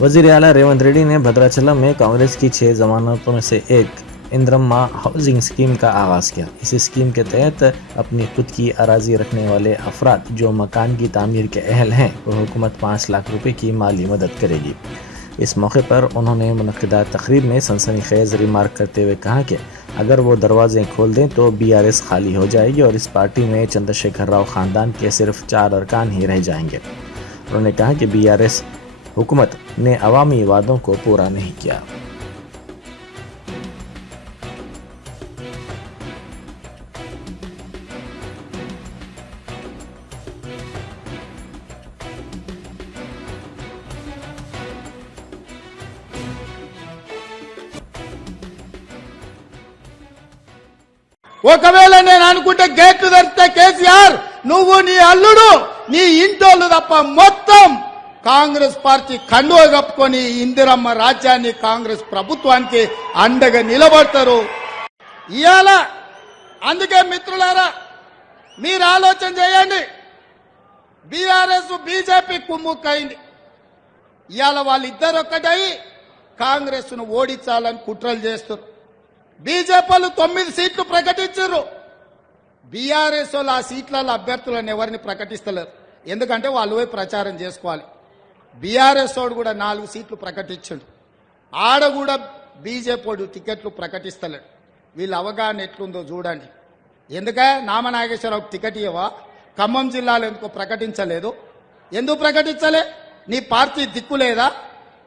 वजीर आला रेवंत रेड्डी ने भद्राचलम में कांग्रेस की 6 जमानतों में से एक इंद्रम्मा हाउसिंग स्कीम का आगाज़ किया। इस स्कीम के तहत अपनी खुद की अराजी रखने वाले अफराद जो मकान की तामीर के अहल हैं वो हुकूमत 5 लाख रुपए की माली मदद करेगी। इस मौके पर उन्होंने मुनक्किदा तकरीब में सनसनीखेज रिमार्क करते हुए कहा कि अगर वो दरवाजे खोल दें तो BRS खाली हो जाएगी और इस पार्टी में चंद्रशेखर राव ख़ानदान के सिर्फ 4 अरकान ही रह जाएंगे। उन्होंने कहा कि BRS हुकूमत ने अवामी वादों को पूरा नहीं किया। ఒకవేళ నేను అనుకుంటే గేట్లు తెరిస్తే కేసీఆర్ నువ్వు నీ అల్లుడు నీ ఇంటోళ్ళు తప్ప మొత్తం కాంగ్రెస్ పార్టీ కండువ కప్పుకొని ఇందిరమ్మ రాజ్యాన్ని కాంగ్రెస్ ప్రభుత్వానికి అండగా నిలబడతారు ఇయాల। అందుకే మిత్రులారా మీరు ఆలోచన చేయండి, బీఆర్ఎస్ బీజేపీ కుమ్ముక్కైంది। ఇయాల వాళ్ళిద్దరు ఒక్కటై కాంగ్రెస్ ను ఓడించాలని కుట్రలు చేస్తారు। బీజేపీలు 9 సీట్లు ప్రకటించారు, బీఆర్ఎస్ వాళ్ళు ఆ సీట్లలో అభ్యర్థులను ఎవరిని ప్రకటిస్తలేరు, ఎందుకంటే వాళ్ళు పోయి ప్రచారం చేసుకోవాలి। బీఆర్ఎస్ వాడు కూడా 4 సీట్లు ప్రకటించాడు, ఆడ కూడా బీజేపీ వాడు టికెట్లు ప్రకటిస్తలేడు। వీళ్ళ అవగాహన ఎట్లుందో చూడండి। ఎందుకే నామనాగేశ్వరరావు టికెట్ ఇవ్వవా? ఖమ్మం జిల్లాలో ఎందుకో ప్రకటించలేదు? ఎందుకు ప్రకటించలే? నీ పార్టీ దిక్కు లేదా?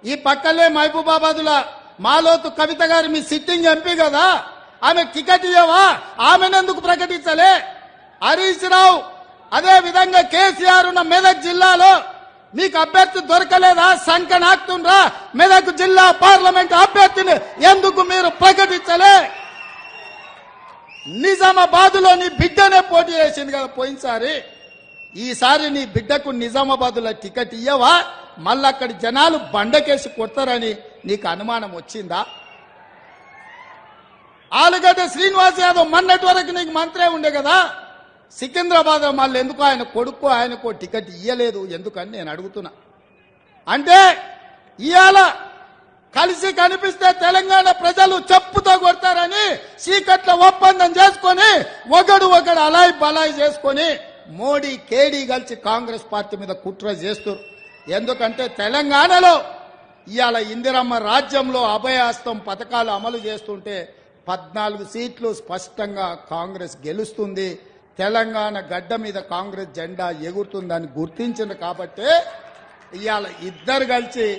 ఈ పక్కలే మహబూబాబాద్లో మాలోతు కవిత గారు మీ సిట్టింగ్ ఎంపీ కదా, ఆమె టికెట్ ఇవ్వవా? ఆమెనెందుకు ప్రకటించలే? హరీష్ రావు అదే విధంగా కేసీఆర్ ఉన్న మెదక్ జిల్లాలో మీకు అభ్యర్థి దొరకలేదా? సంఖ్య నాకుతుండ్రా మెదక్ జిల్లా పార్లమెంట్ అభ్యర్థిని ఎందుకు మీరు ప్రకటించలే? నిజామాబాద్ లో నీ బిడ్డనే పోటీ చేసింది కదా పోయినసారి, ఈసారి నీ బిడ్డకు నిజామాబాద్ లో టికెట్ ఇయ్యవా? మళ్ళీ అక్కడి జనాలు బండకేసి కొడతారని నీకు అనుమానం వచ్చిందా? ఆలుగడ్డ శ్రీనివాస్ యాదవ్ మొన్నటి వరకు నీకు మంత్రే ఉండే కదా, సికింద్రాబాద్ మళ్ళీ ఎందుకు ఆయన కొడుకు ఆయనకు టికెట్ ఇయ్యలేదు ఎందుకని నేను అడుగుతున్నా। అంటే ఇవాళ కలిసి కనిపిస్తే తెలంగాణ ప్రజలు చెప్పుతో కొడతారని చీకట్ల ఒప్పందం చేసుకొని ఒకడు అలాయి బలాయి చేసుకొని మోడీ కేడీ కలిసి కాంగ్రెస్ పార్టీ మీద కుట్ర చేస్తారు। ఎందుకంటే తెలంగాణలో ఇవాళ ఇందిరమ్మ రాజ్యంలో అభయహస్తం పథకాలు అమలు చేస్తుంటే 14 సీట్లు స్పష్టంగా కాంగ్రెస్ గెలుస్తుంది, తెలంగాణ గడ్డ మీద కాంగ్రెస్ జెండా ఎగురుతుందని గుర్తించింది కాబట్టి ఇవాళ ఇద్దరు కలిసి।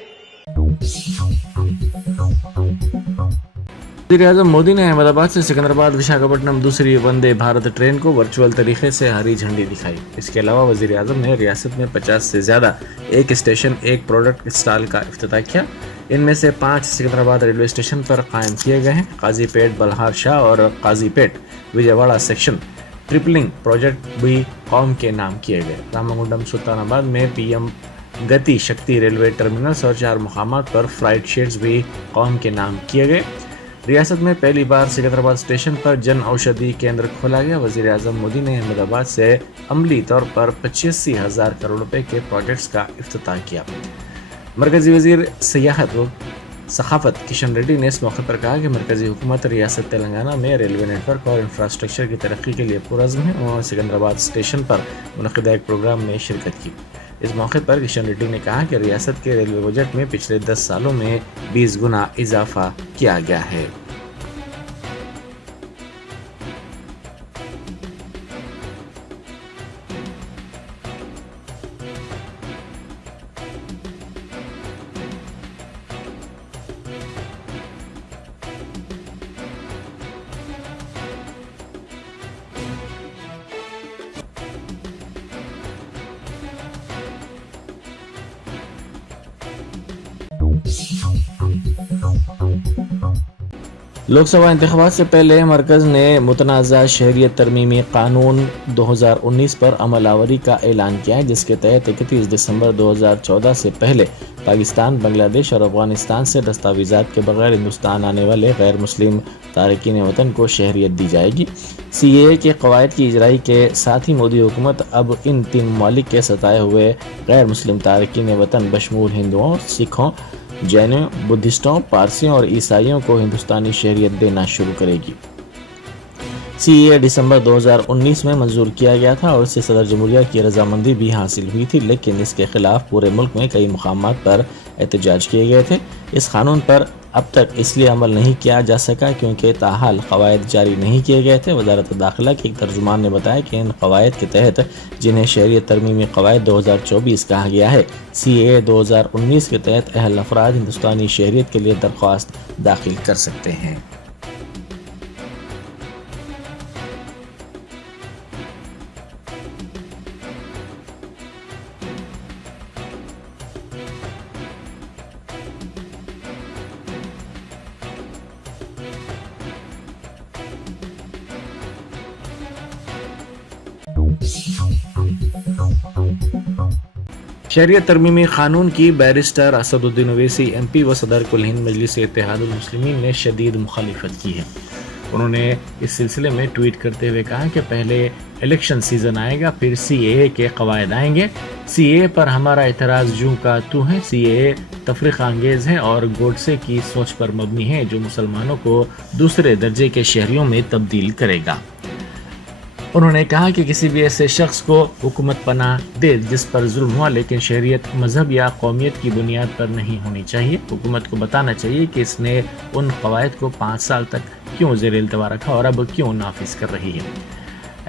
वज़ीर-ए-आज़म मोदी ने अहमदाबाद से सिकंदराबाद विशाखापट्टनम दूसरी वंदे भारत ट्रेन को वर्चुअल तरीके से हरी झंडी दिखाई। इसके अलावा वज़ीर-ए-आज़म ने रियासत में 50 से ज़्यादा एक स्टेशन एक प्रोडक्ट स्टॉल का इफ्तिताह किया। इनमें से 5 सिकंदराबाद रेलवे स्टेशन पर कायम किए गए हैं। काजीपेट बल्हार शाह और Kazipet Vijayawada section tripling project भी कौम के नाम किए गए। रामागुंडम सुल्तानाबाद में PM गति शक्ति रेलवे टर्मिनल्स और 4 मुकामात पर फ्लाइट शेड्स भी कौम के नाम किए गए। रियासत में पहली बार सिकंदराबाद स्टेशन पर जन औषधि केंद्र खोला गया। वज़ीर आज़म मोदी ने अहमदाबाद से अमली तौर पर 85,000 करोड़ रुपए के प्रोजेक्ट्स का इफ्तिताह किया। मरकजी वज़ीर सियाहत व सखाफत किशन रेड्डी ने इस मौके पर कहा कि मरकजी हुकूमत रियासत तेलंगाना में रेलवे नेटवर्क और इंफ्रास्ट्रक्चर की तरक्की के लिए पुरज़्म है। उन्होंने सिकंदराबाद स्टेशन पर मुनक़िदा एक प्रोग्राम में शिरकत की। इस मौके पर किशन रेड्डी ने कहा कि रियासत के रेलवे बजट में पिछले 10 सालों में 20 गुना इजाफा किया गया है। लोकसभा इंतखाबात से पहले मरकज ने मुतनाज़ा शहरियत तरमीमी कानून 2019 पर अमलावरी का ऐलान किया है, जिसके तहत 31 दिसंबर 2014 से पहले पाकिस्तान, बांग्लादेश और अफगानिस्तान से दस्तावेज़ात के बगैर हिंदुस्तान आने वाले गैर मुस्लिम तारकीन वतन को शहरियत दी जाएगी। CAA के कवायद की इजराई के साथ ही मोदी हुकूमत अब इन 3 ममालिक के सताए हुए गैर मुस्लिम तारकीन वतन बशमूल हिंदुओं, सिखों, जैनों, बुद्धिस्टों, पारसियों और ईसाइयों को हिंदुस्तानी शहरियत देना शुरू करेगी। CAA दिसंबर 2019 में मंजूर किया गया था और इससे सदर जमहूरिया की रजामंदी भी हासिल हुई थी, लेकिन इसके खिलाफ पूरे मुल्क में कई मुकामात पर एहतजाज किए गए थे। इस कानून पर अब तक इसलिए अमल नहीं किया जा सका क्योंकि ताहाल कवायद जारी नहीं किए गए थे। वजारत दाखिला के एक तर्जुमान ने बताया कि इन कवायद के तहत, जिन्हें शहरियत तरमीमी कवायद 2024 कहा गया है, CAA 2019 के तहत अहल अफराद हिंदुस्तानी शहरियत के लिए दरख्वास्त दाखिल कर सकते हैं। शहरियत तरमीमी कानून की बैरिस्टर असदुद्दीन ओवैसी MP व सदर कुल हिंद मजलिस इत्तेहादुल मुस्लिमीन ने शदीद मुखालिफत की है। उन्होंने इस सिलसिले में ट्वीट करते हुए कहा कि पहले इलेक्शन सीजन आएगा, फिर CAA के कवायद आएंगे। CAA पर हमारा एतराज़ जूं का तू है। CAA तफरीक़ा अंगेज़ है और गोडसे की सोच पर मबनी है, जो मुसलमानों को दूसरे दर्जे के शहरियों में तब्दील करेगा। उन्होंने कहा कि किसी भी ऐसे शख्स को हुकूमत पनाह दे जिस पर जुल्म हुआ, लेकिन शहरियत मजहब या कौमियत की बुनियाद पर नहीं होनी चाहिए। हुकूमत को बताना चाहिए कि इसने उन कवायद को 5 साल तक क्यों ज़ेर-ए-इल्तवा रखा और अब क्यों नाफिज कर रही है।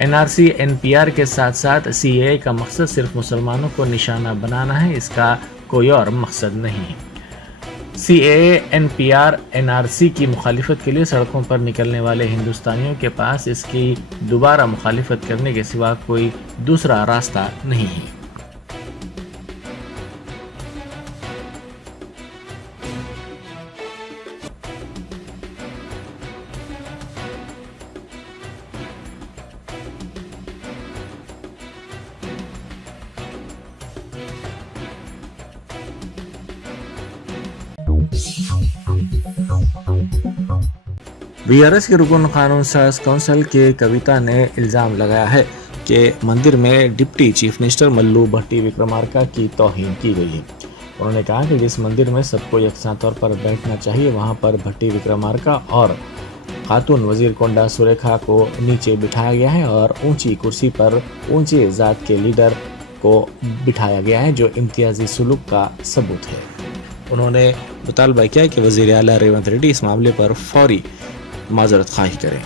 NRC NPR के साथ साथ CAA का मकसद सिर्फ मुसलमानों को निशाना बनाना है, इसका कोई और मकसद नहीं है। CAA NPR NRC की मुखालिफत के लिए सड़कों पर निकलने वाले हिंदुस्तानियों के पास इसकी दोबारा मुखालिफत करने के सिवा कोई दूसरा रास्ता नहीं है। VRS के रुकन कानून साज काउंसिल के कविता ने इल्ज़ाम लगाया है कि मंदिर में डिप्टी चीफ मिनिस्टर मल्लू भट्टी विक्रमार्का की तौहीन की गई है। उन्होंने कहा कि जिस मंदिर में सबको यकसां तौर पर बैठना चाहिए, वहां पर भट्टी विक्रमार्का और खातून वजीर कोंडा सुरेखा को नीचे बिठाया गया है और ऊंची कुर्सी पर ऊंचे ज़ात के लीडर को बिठाया गया है, जो इम्तियाजी सुलूक का सबूत है। उन्होंने मुतालबा किया कि वज़ीर आला रेवंत रेड्डी इस मामले पर फौरी माजरत खाही करें।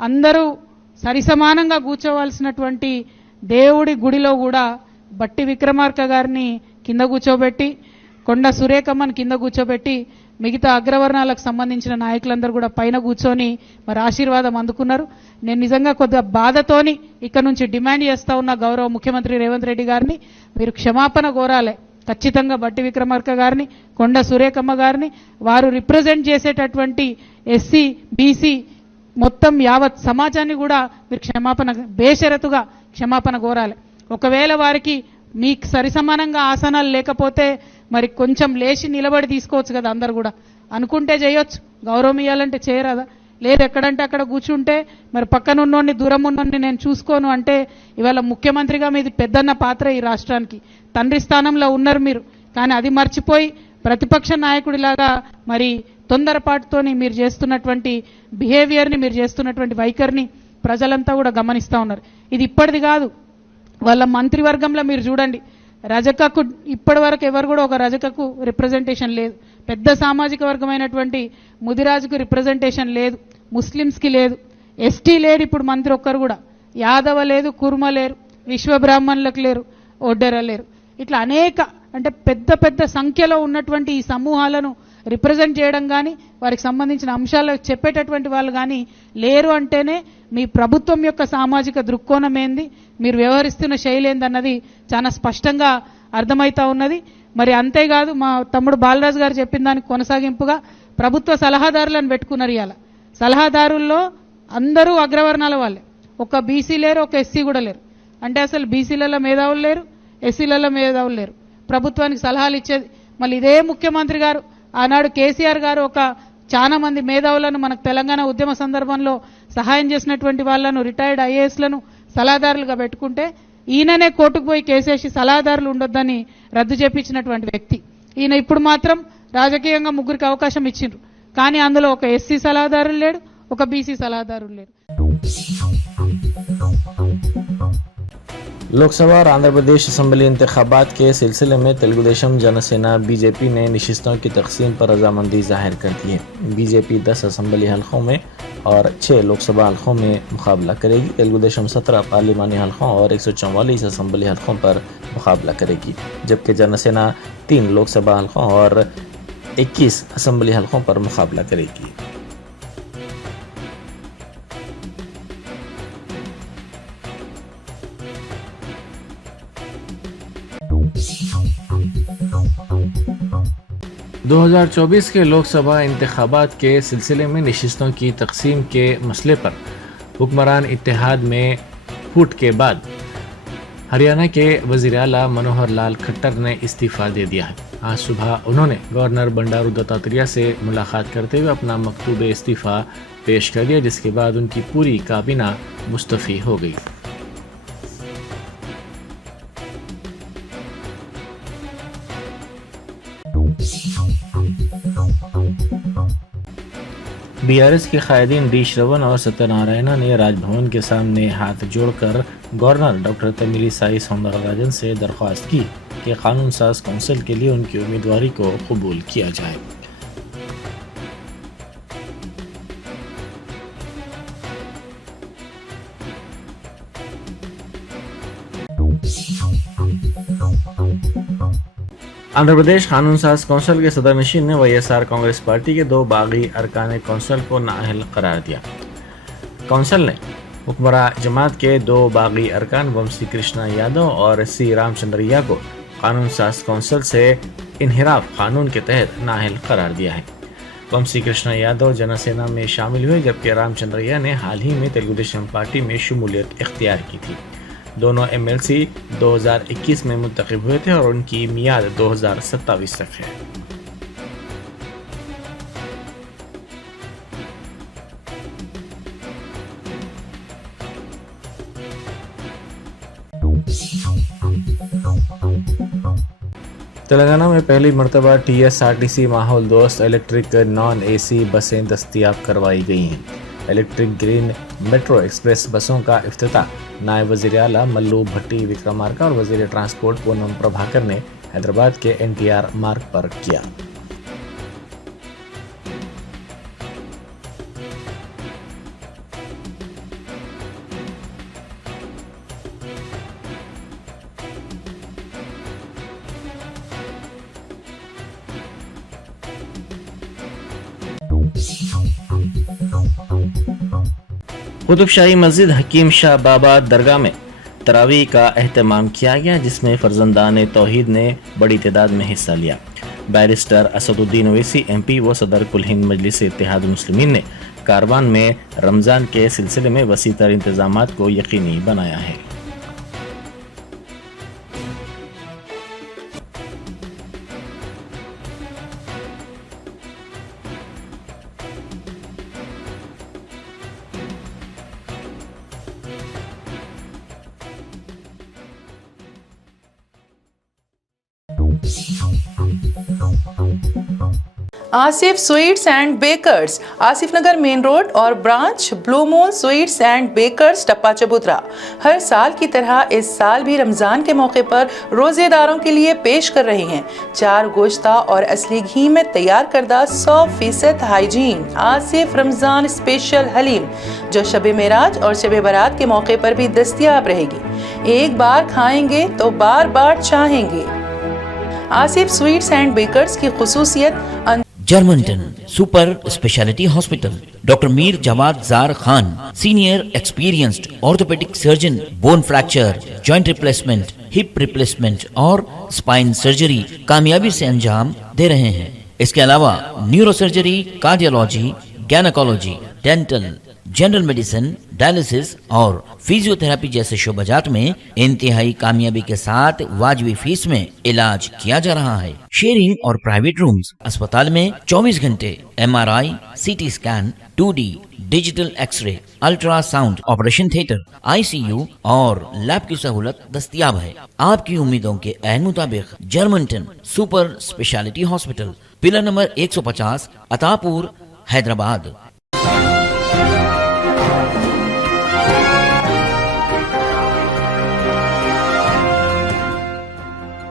అందరూ సరిసమానంగా కూర్చోవాల్సినటువంటి దేవుడి గుడిలో కూడా బట్టి విక్రమార్క గారిని కింద కూర్చోబెట్టి, కొండ సురేఖమ్మని కింద కూర్చోబెట్టి, మిగతా అగ్రవర్ణాలకు సంబంధించిన నాయకులందరూ కూడా పైన కూర్చొని మరి ఆశీర్వాదం అందుకున్నారు. నేను నిజంగా కొద్దిగా బాధతోని ఇక్కడ నుంచి డిమాండ్ చేస్తా ఉన్న గౌరవ ముఖ్యమంత్రి రేవంత్ రెడ్డి గారిని మీరు క్షమాపణ కోరాలి. ఖచ్చితంగా బట్టి విక్రమార్క గారిని, కొండ సురేఖమ్మ గారిని, వారు రిప్రజెంట్ చేసేటటువంటి SC BC మొత్తం యావత్ సమాజాన్ని కూడా మీరు క్షమాపణ బేషరతుగా క్షమాపణ కోరాలి. ఒకవేళ వారికి మీకు సరిసమానంగా ఆసనాలు లేకపోతే మరి కొంచెం లేచి నిలబడి తీసుకోవచ్చు కదా, అందరు కూడా అనుకుంటే చేయొచ్చు. గౌరవం ఇవ్వాలంటే చేయరాదా? లేదు ఎక్కడంటే అక్కడ కూర్చుంటే మరి పక్కనున్నోడిని దూరం ఉన్నోడిని నేను చూసుకోను అంటే ఇవాళ ముఖ్యమంత్రిగా మీది పెద్దన్న పాత్ర ఈ రాష్ట్రానికి. తండ్రి స్థానంలో ఉన్నారు మీరు, కానీ అది మర్చిపోయి ప్రతిపక్ష నాయకుడిలాగా మరి తొందరపాటుతోని మీరు చేస్తున్నటువంటి బిహేవియర్ని, మీరు చేస్తున్నటువంటి వైఖరిని ప్రజలంతా కూడా గమనిస్తూ ఉన్నారు. ఇది ఇప్పటిది కాదు, వాళ్ళ మంత్రివర్గంలో మీరు చూడండి, రజకకు ఇప్పటి వరకు ఎవరు కూడా ఒక రజకకు రిప్రజెంటేషన్ లేదు. పెద్ద సామాజిక వర్గమైనటువంటి ముదిరాజుకు రిప్రజెంటేషన్ లేదు, ముస్లిమ్స్కి లేదు, ST లేడు ఇప్పుడు మంత్రి ఒక్కరు కూడా, యాదవ లేదు, కుర్మ లేరు, విశ్వబ్రాహ్మణులకు లేరు, ఒడ్డెర లేరు. ఇట్లా అనేక అంటే పెద్ద పెద్ద సంఖ్యలో ఉన్నటువంటి ఈ సమూహాలను రిప్రజెంట్ చేయడం కానీ వారికి సంబంధించిన అంశాలు చెప్పేటటువంటి వాళ్ళు కానీ లేరు అంటేనే మీ ప్రభుత్వం యొక్క సామాజిక దృక్కోణం ఏంది, మీరు వ్యవహరిస్తున్న శైలి ఏందన్నది చాలా స్పష్టంగా అర్థమవుతా ఉన్నది. మరి అంతేకాదు మా తమ్ముడు బాలరాజు గారు చెప్పిన దానికి కొనసాగింపుగా ప్రభుత్వ సలహాదారులను పెట్టుకున్నారు. ఇవాళ సలహాదారుల్లో అందరూ అగ్రవర్ణాల వాళ్ళే, ఒక బీసీ లేరు, ఒక ఎస్సీ కూడా లేరు. అంటే అసలు బీసీలలో మేధావులు లేరు, ఎస్సీలలో మేధావులు లేరు. ప్రభుత్వానికి సలహాలు ఇచ్చేది మళ్ళీ ఇదే ముఖ్యమంత్రి గారు. ఆనాడు కేసీఆర్ గారు ఒక చాలా మంది మేధావులను మనకు తెలంగాణ ఉద్యమ సందర్భంలో సహాయం చేసినటువంటి వాళ్ళను రిటైర్డ్ ఐఏఎస్లను సలహాదారులుగా పెట్టుకుంటే ఈయననే కోర్టుకు పోయి కేసేసి సలహాదారులు ఉండొద్దని రద్దు చేపించినటువంటి వ్యక్తి ఈయన. ఇప్పుడు మాత్రం రాజకీయంగా ముగ్గురికి అవకాశం ఇచ్చిండ్రు, కానీ అందులో ఒక ఎస్సీ సలహాదారులు లేడు, ఒక బీసీ సలహాదారులు లేరు. लोकसभा और आंध्र प्रदेश असेंबली इंतखाबात के सिलसिले में तेलुगुदेशम जनसेना बीजेपी ने नशिस्तों की तकसीम पर रजामंदी जाहिर कर दी है. बीजेपी 10 असेंबली हलकों में और 6 लोकसभा हलकों में मुकाबला करेगी. तेलुगुदेशम 17 पार्लिमानी हलकों और 144 असेंबली हलकों पर मुकाबला करेगी, जबकि जनसेना 3 लोकसभा हलकों और 21 असेंबली हलकों पर मुकाबला करेगी. दो 2024 के लोकसभा इंतखाबात के सिलसिले में नशिस्तों की तकसीम के मसले पर हुक्मरान इत्तेहाद में फूट के बाद हरियाणा के वज़ीर आला मनोहर लाल खट्टर ने इस्तीफ़ा दे दिया है. आज सुबह उन्होंने गवर्नर बंडारू दत्तात्रेय से मुलाकात करते हुए अपना मकतूब इस्तीफ़ा पेश कर दिया, जिसके बाद उनकी पूरी काबीना मुस्तफ़ी हो गई. बीआरएस के कायदीन डी श्रवण और सत्यनारायणा ने राजभवन के सामने हाथ जोड़कर गवर्नर डॉक्टर तमिलिसाई सौंदरराजन से दरख्वास्त की कि कानून साज कौंसिल के लिए उनकी उम्मीदवारी को कबूल किया जाए. आंध्र प्रदेश कानून साज कौंसिल के सदर नशीन ने वाईएसआर कांग्रेस पार्टी के 2 बागी अरकान कौंसिल को नाअहल करार दिया. कौंसिल ने हुक्मरां जमात के 2 बागी अरकान वंशी कृष्णा यादव और सी रामचंद्रैया को कानून साज कौंसिल से इनहिराफ कानून के तहत नाअहल करार दिया है. वंशी कृष्णा यादव जनसेना में शामिल हुए, जबकि रामचंद्रैया ने हाल ही में तेलुगुदेशम पार्टी में शमूलियत इख्तियार की थी. दोनों एमएलसी 2021 में मुंतखब हुए थे और उनकी मियाद 2027 तक है. तेलंगाना में पहली मरतबा टीएसआरटीसी माहौल दोस्त इलेक्ट्रिक नॉन एसी बसें दस्तयाब करवाई गई हैं. इलेक्ट्रिक ग्रीन मेट्रो एक्सप्रेस बसों का इफ्तिताह नायब वज़ीर आला मल्लू भट्टी विक्रमार्का और वज़ीर ट्रांसपोर्ट पूनम प्रभाकर ने हैदराबाद के एनटीआर मार्ग पर किया. कुतुबशाही मस्जिद हकीम शाह बाबा दरगाह में तरावी का एहतमाम किया गया, जिसमें फर्जंदान तौहीद ने बड़ी तादाद में हिस्सा लिया. बैरिस्टर असदुद्दीन ओवैसी एमपी व सदर कुल हिंद मजलिस इत्तेहाद मुस्लिमीन ने कारवान में रमज़ान के सिलसिले में वसी तर इंतजामात को यकीनी बनाया है. Asif sweets and bakers, Asif Nagar main road और branch Blue Moon sweets and bakers Tappa Chabutra हर साल की तरह इस साल भी रमज़ान के मौके पर रोज़ेदारों के लिए पेश कर रहे हैं 4 गोश्ता और असली घी में तैयार करदा 100% हाइजीन आसिफ रमज़ान स्पेशल हलीम, जो शब मेराज और शब बारात के मौके पर भी दस्तयाब रहेगी. एक बार खाएंगे तो बार बार चाहेंगे. आसिफ स्वीट्स एंड बेकर्स की खुसूसियत Germantown super speciality hospital, doctor Mir Jawad Jar Khan, senior experienced orthopaedic surgeon, bone fracture, joint replacement, hip replacement और स्पाइन सर्जरी कामयाबी से अंजाम दे रहे हैं। इसके अलावा neuro surgery, cardiology, gynaecology, dental, general medicine, dialysis और फिजियोथेरेपी जैसे शोबाजात में इंतहाई कामयाबी के साथ वाजबी फीस में इलाज किया जा रहा है। शेयरिंग और प्राइवेट रूम्स, अस्पताल में 24 घंटे MRI, CT scan, 2D digital X-ray, ultrasound, operation theatre, ICU और लैब की सहूलत दस्तयाब है। आपकी उम्मीदों के ऐन मुताबिक Germanten super speciality hospital, pillar number 150, Attapur, Hyderabad.